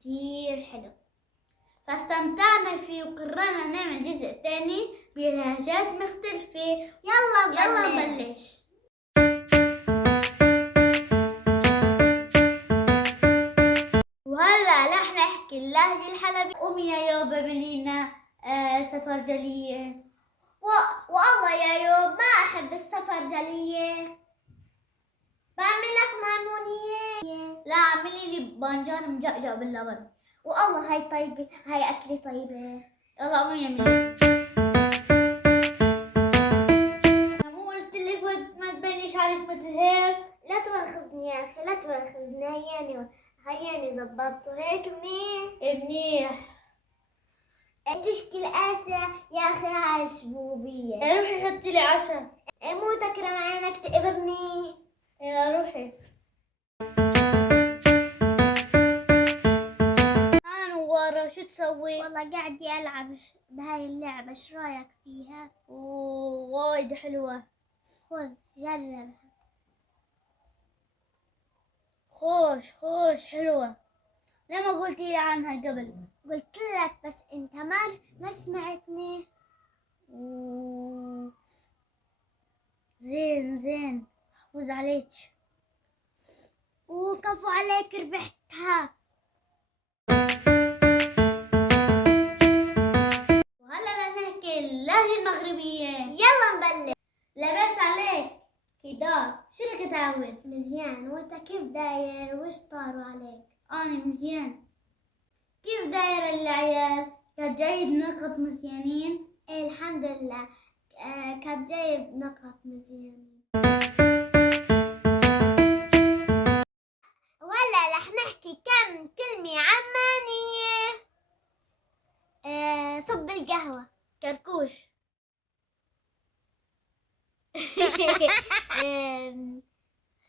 كتير حلو، فاستمتعنا فيه وقررنا نعمل جزء تاني بلهجات مختلفة. يلا نبلش. وهلا رح نحكي اللهجة الحلبية. قومي يا يوبا اعملينا سفرجلية. والله يا يوب ما أحب السفرجلية، بعمل لك ميمونية. لا اعملي لي بانجان مجقجق باللبن. والله هاي طيبة، هاي أكلة طيبة. يلا قومي اعملي. أنا مو قلت لك ما تبينيش عليك مثل هيك؟ لا تواخذني يا أخي، لا تواخذني. هياني زبطته هيك منيح. تشكي القاسة يا أخي هاي شبوبية. روحي حطي لي عشا. مو تكرم عينك تقبرني. يا روحي. نوارة شو تسوي؟ والله قاعدة ألعب بهاي اللعبة، شو رايك فيها؟ وايد حلوة. خذ جربها. خوش حلوة. ليه ما قلتي لي عنها قبل؟ قلت لك بس انت ما سمعتني. زين فوز عليك. وكفو عليك ربحتها. وهلا رح نحكي اللهجة المغربية. يلا نبلش. لاباس عليك كدار، شو تعود؟ مزيان، وانت كيف داير؟ وش طاروا عليك؟ أنا مزيان. كيف داير العيال؟ كان جايب نقط مزيانين؟ ايه الحمد لله، كان جايب نقط مزيانين. وهلا رح نحكي كم كلمة عمانية. صب القهوة. كركوش.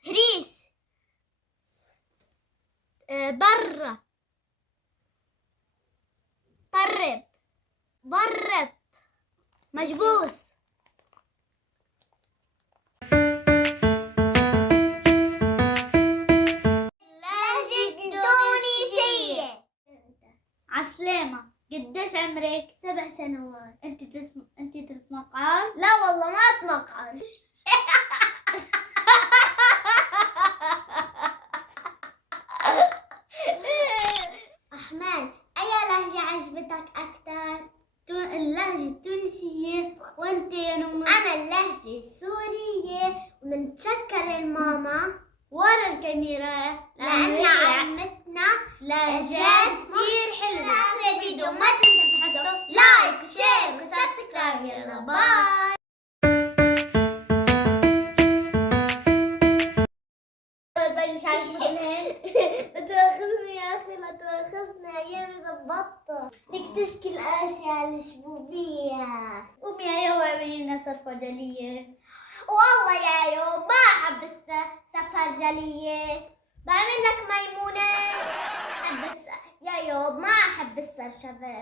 هريس. برا. طرب. برت. مجبوس. لهجة تونسية. عسلامة. قديش عمرك؟ 7 سنوات. انت تتمقعر؟ لا والله ما اتمقعر. أحمد، أي لهجة عجبتك أكثر؟ اللهجة التونسية. وأنت يا نمو؟ أنا اللهجة السورية، ومنتشكر الماما ورا الكاميرا لأن علمتنا لهجات كتير حلوة. الفيديو ما تنسى تحطوا لايك وشير وسبسكرايب. يلا باي. مش عارفة مثلهن. لا تواخذني يا أخي، لا تواخذني، أيامي زبطت. لك تشكي القاسية على الشبوبية. قومي يا يوم اعملي لنا سفرجلية. والله يا يوم ما أحب السفرجلية، بعمل لك ميمونة. يا يوم ما أحب السرشبة.